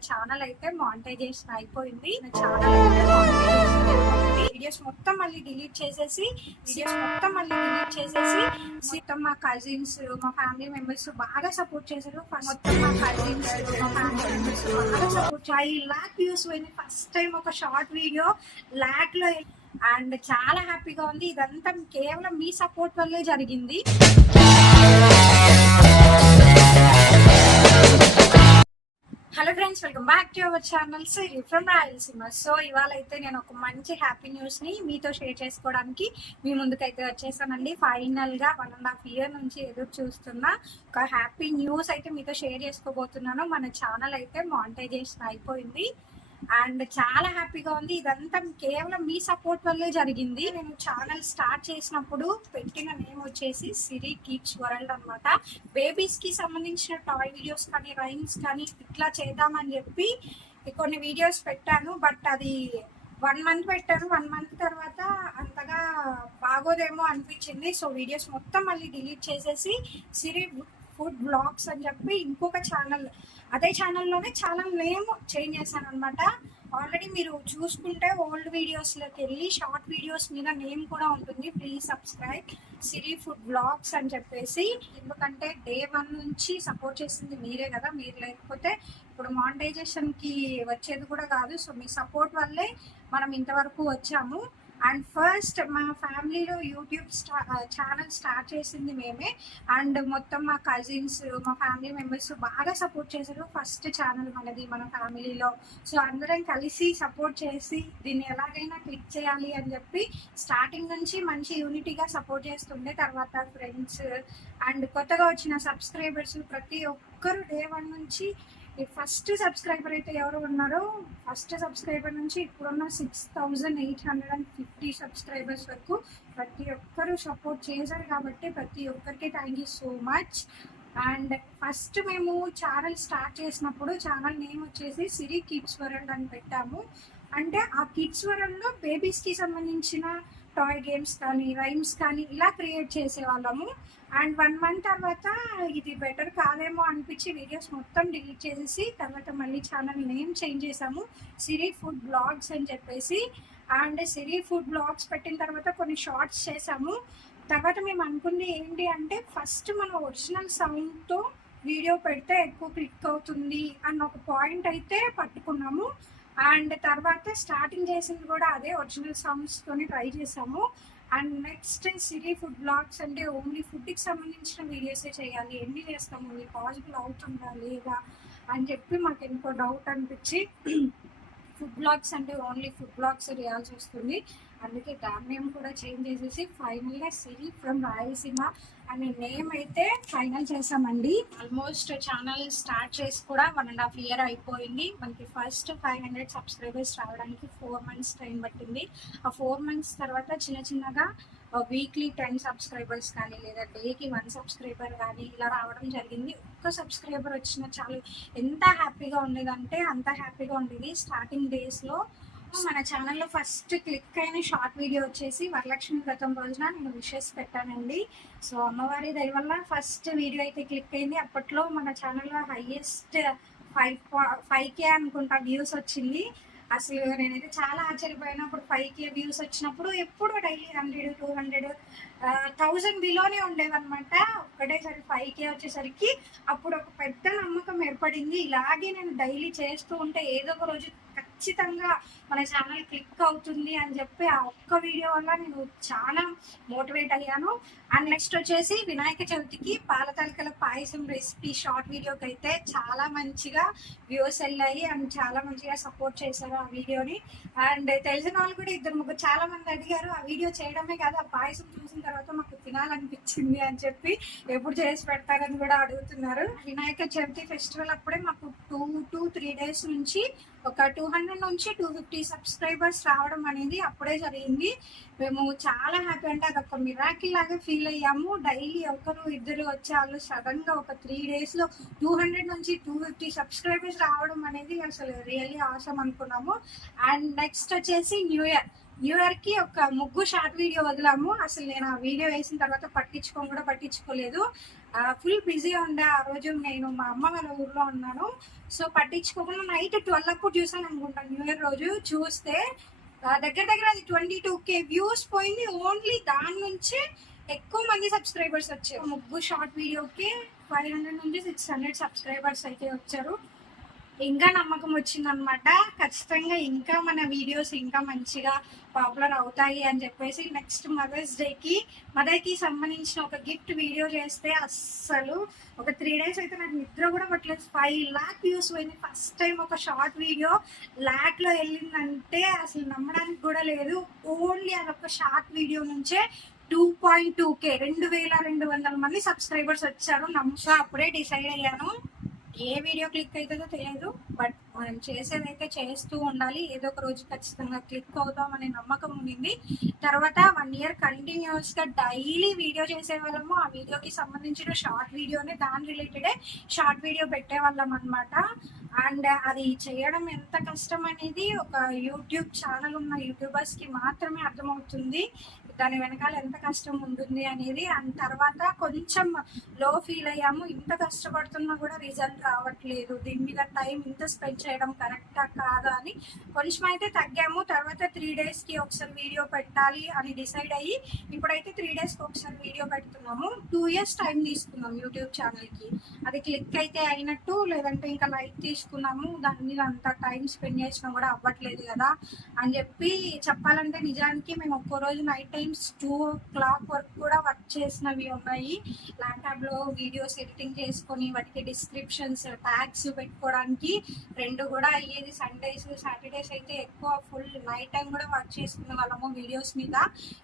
Channel అయితే monetisation అయిపోయింది. Channel videos మొత్తం మళ్ళీ డిలీట్ చేసేసి వీడియోస్ మొత్తం మళ్ళీ డిలీట్ చేసేసి మొత్తం మా కజిన్స్ మా ఫ్యామిలీ మెంబర్స్ బాగా సపోర్ట్ చేశారు. ఫస్ట్ మొత్తం మా కజిన్స్ మా ఫ్యామిలీ మెంబర్స్ బాగా సపోర్ట్ ఐ ల్యాక్ వ్యూస్ పోయింది ఫస్ట్ టైం ఒక షార్ట్ వీడియో ల్యాక్లో అండ్ చాలా హ్యాపీగా ఉంది. ఇదంతా కేవలం మీ సపోర్ట్ వల్లే జరిగింది. Hello friends welcome back to our channel Siri from Rayalaseema so ఇవాళ అయితే నేను ఒక మంచి హ్యాపీ న్యూస్ని మీతో షేర్ చేసుకోవడానికి మీ ముందుకైతే వచ్చేసానండి. ఫైనల్గా వన్ అండ్ హాఫ్ ఇయర్ నుంచి ఎదురు చూస్తున్న ఒక హ్యాపీ న్యూస్ అయితే మీతో షేర్ చేసుకోబోతున్నాను. మన ఛానల్ అయితే మానిటైజేషన్ అయిపోయింది. అండ్ చాలా హ్యాపీగా ఉంది. ఇదంతా కేవలం మీ సపోర్ట్ వల్లే జరిగింది. నేను ఛానల్ స్టార్ట్ చేసినప్పుడు పెట్టిన నేమ్ వచ్చేసి సిరి కిడ్స్ వరల్డ్ అన్నమాట. బేబీస్కి సంబంధించిన టాయ్ వీడియోస్ కానీ రైమ్స్ కానీ ఇట్లా చేద్దామని చెప్పి కొన్ని వీడియోస్ పెట్టాను. బట్ అది వన్ మంత్ పెట్టాను. వన్ మంత్ తర్వాత అంతగా బాగోదేమో అనిపించింది. సో వీడియోస్ మొత్తం మళ్ళీ డిలీట్ చేసేసి సిరి ఫుడ్ బ్లాగ్స్ అని చెప్పి ఇంకొక ఛానల్ అదే ఛానల్లోనే ఛానల్ నేమ్ చేంజ్ చేశాను అనమాట ఆల్రెడీ మీరు చూసుకుంటే ఓల్డ్ వీడియోస్లోకి వెళ్ళి షార్ట్ వీడియోస్ మీద నేమ్ కూడా ఉంటుంది. Please subscribe Siri food blogs అని చెప్పేసి ఎందుకంటే డే వన్ నుంచి సపోర్ట్ చేసింది మీరే కదా. మీరు లేకపోతే ఇప్పుడు మానిటైజేషన్కి వచ్చేది కూడా కాదు. సో మీ సపోర్ట్ వల్లే మనం ఇంతవరకు వచ్చాము. అండ్ ఫస్ట్ మా ఫ్యామిలీలో యూట్యూబ్ స్టా ఛానల్ స్టార్ట్ చేసింది మేమే. అండ్ మొత్తం మా కజిన్స్ మా ఫ్యామిలీ మెంబర్స్ బాగా సపోర్ట్ చేశారు ఫస్ట్ ఛానల్ మనది మన ఫ్యామిలీలో. సో అందరం కలిసి సపోర్ట్ చేసి దీన్ని ఎలాగైనా క్లిక్ చేయాలి అని చెప్పి స్టార్టింగ్ నుంచి మంచి యూనిటీగా సపోర్ట్ చేస్తుండే తర్వాత ఫ్రెండ్స్. అండ్ కొత్తగా వచ్చిన సబ్స్క్రైబర్స్ ప్రతి ఒక్కరు డే వన్ నుంచి ఈ ఫస్ట్ సబ్స్క్రైబర్ అయితే ఎవరు ఉన్నారో ఫస్ట్ సబ్స్క్రైబర్ నుంచి ఇప్పుడున్న six thousand eight hundred and fifty subscribers వరకు ప్రతి ఒక్కరు సపోర్ట్ చేశారు కాబట్టి ప్రతి ఒక్కరికి thank you so much and first మేము ఛానల్ స్టార్ట్ చేసినప్పుడు ఛానల్ నేమ్ వచ్చేసి సిరి కిడ్స్ వరల్డ్ అని పెట్టాము. అంటే ఆ కిడ్స్ వరల్డ్లో బేబీస్కి సంబంధించిన టాయ్ గేమ్స్ కానీ రైమ్స్ కానీ ఇలా క్రియేట్ చేసేవాళ్ళము. అండ్ వన్ మంత్ తర్వాత ఇది బెటర్ కాదేమో అనిపించి వీడియోస్ మొత్తం డిలీట్ చేసేసి తర్వాత మళ్ళీ ఛానల్ నేమ్ చేంజ్ చేసాము. సిరి ఫుడ్ బ్లాగ్స్ అని చెప్పేసి. అండ్ సిరి ఫుడ్ బ్లాగ్స్ పెట్టిన తర్వాత కొన్ని షార్ట్స్ చేసాము. తర్వాత మేము అనుకుంది ఏంటి అంటే ఫస్ట్ మన ఒరిజినల్ సౌండ్తో వీడియో పెడితే ఎక్కువ క్లిక్ అవుతుంది అన్న ఒక పాయింట్ అయితే పట్టుకున్నాము. అండ్ తర్వాత స్టార్టింగ్ చేసింది కూడా అదే ఒరిజినల్ సాంగ్స్తోనే ట్రై చేసాము and next Siri food blogs అంటే ఓన్లీ ఫుడ్కి సంబంధించిన వీడియోసే చేయాలి. ఎన్ని చేస్తాము? ఇది పాసిబుల్ అవుతుందా లేదా అని చెప్పి మాకు ఎంతో డౌట్ అనిపించి ఫుడ్ బ్లాగ్స్ అంటే ఓన్లీ ఫుడ్ బ్లాగ్స్ చేయాల్సి వస్తుంది. అందుకే దాని నేమ్ కూడా చేంజ్ చేసేసి ఫైనల్గా సిరి ఫ్రమ్ రాయలసీమ అనే నేమ్ అయితే ఫైనల్ చేసామండి ఆల్మోస్ట్ ఛానల్ స్టార్ట్ చేసి కూడా వన్ అండ్ హాఫ్ ఇయర్ అయిపోయింది. మనకి ఫస్ట్ ఫైవ్ హండ్రెడ్ సబ్స్క్రైబర్స్ రావడానికి ఫోర్ మంత్స్ టైం పట్టింది. ఆ ఫోర్ మంత్స్ తర్వాత చిన్న చిన్నగా వీక్లీ టెన్ సబ్స్క్రైబర్స్ కానీ లేదా డేకి వన్ సబ్స్క్రైబర్ కానీ ఇలా రావడం జరిగింది. ఒక్క సబ్స్క్రైబర్ వచ్చిన చాలు ఎంత హ్యాపీగా ఉండేదంటే అంత హ్యాపీగా ఉండేది. స్టార్టింగ్ డేస్లో మన ఛానల్లో ఫస్ట్ క్లిక్ అయిన షార్ట్ వీడియో వచ్చేసి వరలక్ష్మి వ్రతం రోజున నేను విషెస్ పెట్టానండి. సో అమ్మవారి దయ వల్ల ఫస్ట్ వీడియో అయితే క్లిక్ అయింది. అప్పట్లో మన ఛానల్లో హైయెస్ట్ ఫైవ్ ఫైవ్ కే అనుకుంటా వ్యూస్ వచ్చింది. అసలు నేనైతే చాలా ఆశ్చర్యపోయినప్పుడు ఫైవ్ కే వ్యూస్ వచ్చినప్పుడు ఎప్పుడు daily hundred two hundred thousand బిలోనే ఉండేవన్నమాట ఒకటేసారి ఫైవ్ కే వచ్చేసరికి అప్పుడు ఒక పెద్ద నమ్మకం ఏర్పడింది. ఇలాగే నేను డైలీ చేస్తూ ఉంటే ఏదో ఒక రోజు ఖచ్చితంగా మన ఛానల్ క్లిక్ అవుతుంది అని చెప్పి ఆ ఒక్క వీడియో వల్ల నేను చాలా మోటివేట్ అయ్యాను. అండ్ నెక్స్ట్ వచ్చేసి వినాయక చవితికి పాల తలకల పాయసం రెసిపీ షార్ట్ వీడియోకి అయితే చాలా మంచిగా వ్యూస్ వెళ్ళాయి అండ్ చాలా మంచిగా సపోర్ట్ చేశారు ఆ వీడియోని అండ్ తెలిసిన వాళ్ళు కూడా ఇద్దరు ముగ్గురు చాలా మంది అడిగారు ఆ వీడియో చేయడమే కాదు ఆ పాయసం చూసిన తర్వాత మాకు తినాలనిపించింది అని చెప్పి ఎప్పుడు చేసి పెడతారని కూడా అడుగుతున్నారు. వినాయక చవితి ఫెస్టివల్ అప్పుడే మాకు టూ టూ త్రీ డేస్ నుంచి ఒక టూ హండ్రెడ్ నుంచి టూ ఫిఫ్టీ సబ్స్క్రైబర్స్ రావడం అనేది అప్పుడే జరిగింది. మేము చాలా హ్యాపీ అంటే అదొక మిరాకిల్ లాగా ఫీల్ అయ్యాము. డైలీ ఒకరు ఇద్దరు వచ్చే వాళ్ళు సడన్గా ఒక త్రీ డేస్లో టూ హండ్రెడ్ నుంచి టూ ఫిఫ్టీ సబ్స్క్రైబర్స్ రావడం అనేది అసలు రియల్లీ ఆసం అనుకున్నాము. అండ్ నెక్స్ట్ వచ్చేసి న్యూ ఇయర్. న్యూ ఇయర్కి ఒక ముగ్గు షార్ట్ వీడియో వదిలాము. అసలు నేను ఆ వీడియో వేసిన తర్వాత పట్టించుకోని కూడా పట్టించుకోలేదు. ఫుల్ బిజీ ఉండే ఆ రోజు నేను మా అమ్మ వాళ్ళ ఊర్లో ఉన్నాను. సో పట్టించుకోకుండా నైట్ ట్వెల్వ్ అప్పుడు చూసాను అనుకుంటాను న్యూ ఇయర్ రోజు చూస్తే. దగ్గర దగ్గర అది ట్వంటీ టూ కే వ్యూస్ పోయింది. ఓన్లీ దాని నుంచే ఎక్కువ మంది సబ్స్క్రైబర్స్ వచ్చారు. ముగ్గు షార్ట్ వీడియోకి ఫైవ్ హండ్రెడ్ నుంచి సిక్స్ హండ్రెడ్ సబ్స్క్రైబర్స్ అయితే వచ్చారు. ఇంకా నమ్మకం వచ్చిందనమాట ఖచ్చితంగా ఇంకా మన వీడియోస్ ఇంకా మంచిగా పాపులర్ అవుతాయి అని చెప్పేసి నెక్స్ట్ మదర్స్ డేకి మదర్కి సంబంధించిన ఒక గిఫ్ట్ వీడియో చేస్తే అస్సలు ఒక త్రీ డేస్ అయితే నాకు నిద్ర కూడా పట్టలేదు. ఫైవ్ ల్యాక్ వ్యూస్ పోయింది. ఫస్ట్ టైం ఒక షార్ట్ వీడియో ల్యాక్లో వెళ్ళిందంటే అసలు నమ్మడానికి కూడా లేదు. ఓన్లీ అదొక షార్ట్ వీడియో నుంచే టూ పాయింట్ టూ కే రెండు వేల రెండు వందల మంది సబ్స్క్రైబర్స్ వచ్చారు. నమ్ముతా అప్పుడే డిసైడ్ అయ్యాను. ఏ వీడియో క్లిక్ అవుతుందో తెలియదు బట్ మనం చేసేదైతే చేస్తూ ఉండాలి. ఏదో ఒక రోజు ఖచ్చితంగా క్లిక్ అవుతాం అనే నమ్మకం ఉండింది. తర్వాత వన్ ఇయర్ కంటిన్యూస్గా డైలీ వీడియో చేసే వాళ్ళము ఆ వీడియోకి సంబంధించిన షార్ట్ వీడియోనే దాని రిలేటెడే షార్ట్ వీడియో పెట్టే వాళ్ళం అనమాట అండ్ అది చేయడం ఎంత కష్టం అనేది ఒక యూట్యూబ్ ఛానల్ ఉన్న యూట్యూబర్స్కి మాత్రమే అర్థమవుతుంది. దాని వెనకాల ఎంత కష్టం ఉంటుంది అనేది అండ్ తర్వాత కొంచెం లో ఫీల్ అయ్యాము. ఇంత కష్టపడుతున్నా కూడా రిజల్ట్ రావట్లేదు. దీని మీద టైం ఇంత స్పెండ్ చేయడం కరెక్టా కాదా అని కొంచెం అయితే తగ్గాము. తర్వాత త్రీ డేస్కి ఒకసారి వీడియో పెట్టాలి అని డిసైడ్ అయ్యి ఇప్పుడైతే త్రీ డేస్కి ఒకసారి వీడియో పెడుతున్నాము. టూ ఇయర్స్ టైం తీసుకున్నాం యూట్యూబ్ ఛానల్కి అది క్లిక్ అయితే అయినట్టు లేదంటే ఇంకా లైక్ చేసుకున్నాము దాని మీద అంత టైం స్పెండ్ చేసినా కూడా అవ్వట్లేదు కదా. అని చెప్పి చెప్పాలంటే నిజానికి మేము ఒక్కో రోజు నైట్ టైమ్స్ టూ క్లాక్ వరకు కూడా వర్క్ చేసినవి ఉన్నాయి. ల్యాప్టాప్లో వీడియోస్ ఎడిటింగ్ చేసుకొని వాటికి డిస్క్రిప్షన్స్ ట్యాగ్స్ పెట్టుకోవడానికి రెండు కూడా అయ్యేది. సండేస్ సాటర్డేస్ అయితే ఎక్కువ ఫుల్ నైట్ టైం కూడా వర్క్ చేసుకునే వాళ్ళము వీడియోస్ మీద.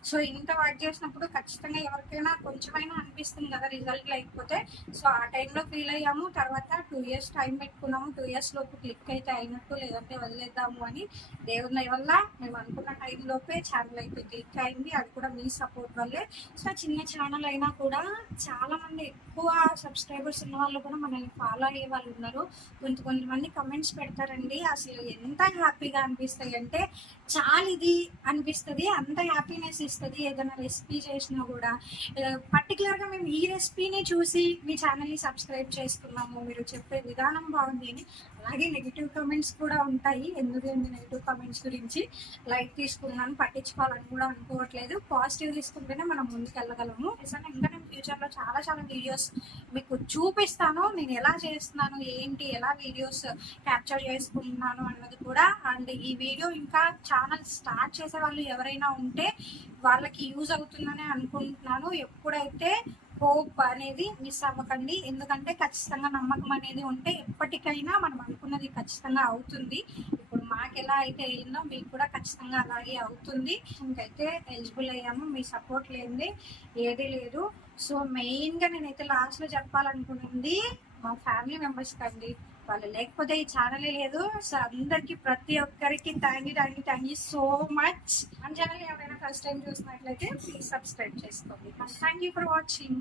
సో ఇంత వర్క్ చేసినప్పుడు ఖచ్చితంగా ఎవరికైనా కొంచెమైనా అనిపిస్తుంది కదా రిజల్ట్ లేకపోతే. సో ఆ టైంలో ఫీల్ అయ్యాము. తర్వాత టూ ఇయర్స్ టైం పెట్టుకున్నాము. టూ ఇయర్స్ లోపు క్లిక్ అయితే అయినట్టు లేదంటే వదిలేద్దాము అని దేవుని వల్ల మేము అనుకున్న టైంలోపే ఛానల్ అయితే క్లిక్ అయింది. అది కూడా మీ సపోర్ట్ వల్లే. సో చిన్న ఛానల్ అయినా కూడా చాలా మంది ఎక్కువ సబ్స్క్రైబర్స్ ఉన్న వాళ్ళు కూడా మనల్ని ఫాలో అయ్యే వాళ్ళు ఉన్నారు. కొంత కొంతమంది కమెంట్స్ పెడతారండి. అసలు ఎంత హ్యాపీగా అనిపిస్తాయి అంటే చాలా ఇది అనిపిస్తుంది. అంత హ్యాపీనెస్ ఇస్తుంది. ఏదైనా రెసిపీ చేసినా కూడా. పర్టికులర్గా మేము ఈ రెసిపీని చూసి మీ ఛానల్ని సబ్స్క్రైబ్ చేసుకున్నాము. మీరు చెప్పే విధానం బాగుంది అని అలాగే నెగిటివ్ కామెంట్స్ కూడా ఉంటాయి. ఎందుకంటే నెగిటివ్ కామెంట్స్ గురించి లైక్ తీసుకున్నాను పట్టించుకోవాలని కూడా అనుకోవట్లేదు. పాజిటివ్ తీసుకుంటేనే మనం ముందుకు వెళ్ళగలము నిజంగా ఇంకా నేను ఫ్యూచర్లో చాలా చాలా వీడియోస్ మీకు చూపిస్తాను. నేను ఎలా చేస్తున్నాను ఏంటి ఎలా వీడియోస్ క్యాప్చర్ చేసుకుంటున్నాను అన్నది కూడా. అండ్ ఈ వీడియో ఇంకా ఛానల్ స్టార్ట్ చేసే వాళ్ళు ఎవరైనా ఉంటే వాళ్ళకి యూజ్ అవుతుందని అనుకుంటున్నాను. ఎప్పుడైతే హోప్ అనేది మిస్ అవ్వకండి. ఎందుకంటే ఖచ్చితంగా నమ్మకం అనేది ఉంటే ఎప్పటికైనా మనం అనుకున్నది ఖచ్చితంగా అవుతుంది. ఇప్పుడు మాకు ఎలా అయితే అయిందో మీకు కూడా ఖచ్చితంగా అలాగే అవుతుంది. ఇంకైతే ఎలిజిబుల్ అయ్యాము. మీ సపోర్ట్ లేనిది ఏది లేదు. సో మెయిన్గా నేనైతే లాస్ట్లో చెప్పాలనుకున్నది మా ఫ్యామిలీ మెంబర్స్కి అండి వాళ్ళు లేకపోతే ఈ ఛానలే లేదు. సో అందరికి ప్రతి ఒక్కరికి thank you thank you thank you so much మన ఛానల్ ఎవరైనా ఫస్ట్ టైం చూసినట్లయితే ప్లీజ్ సబ్స్క్రైబ్ చేసుకోండి. Thank you for watching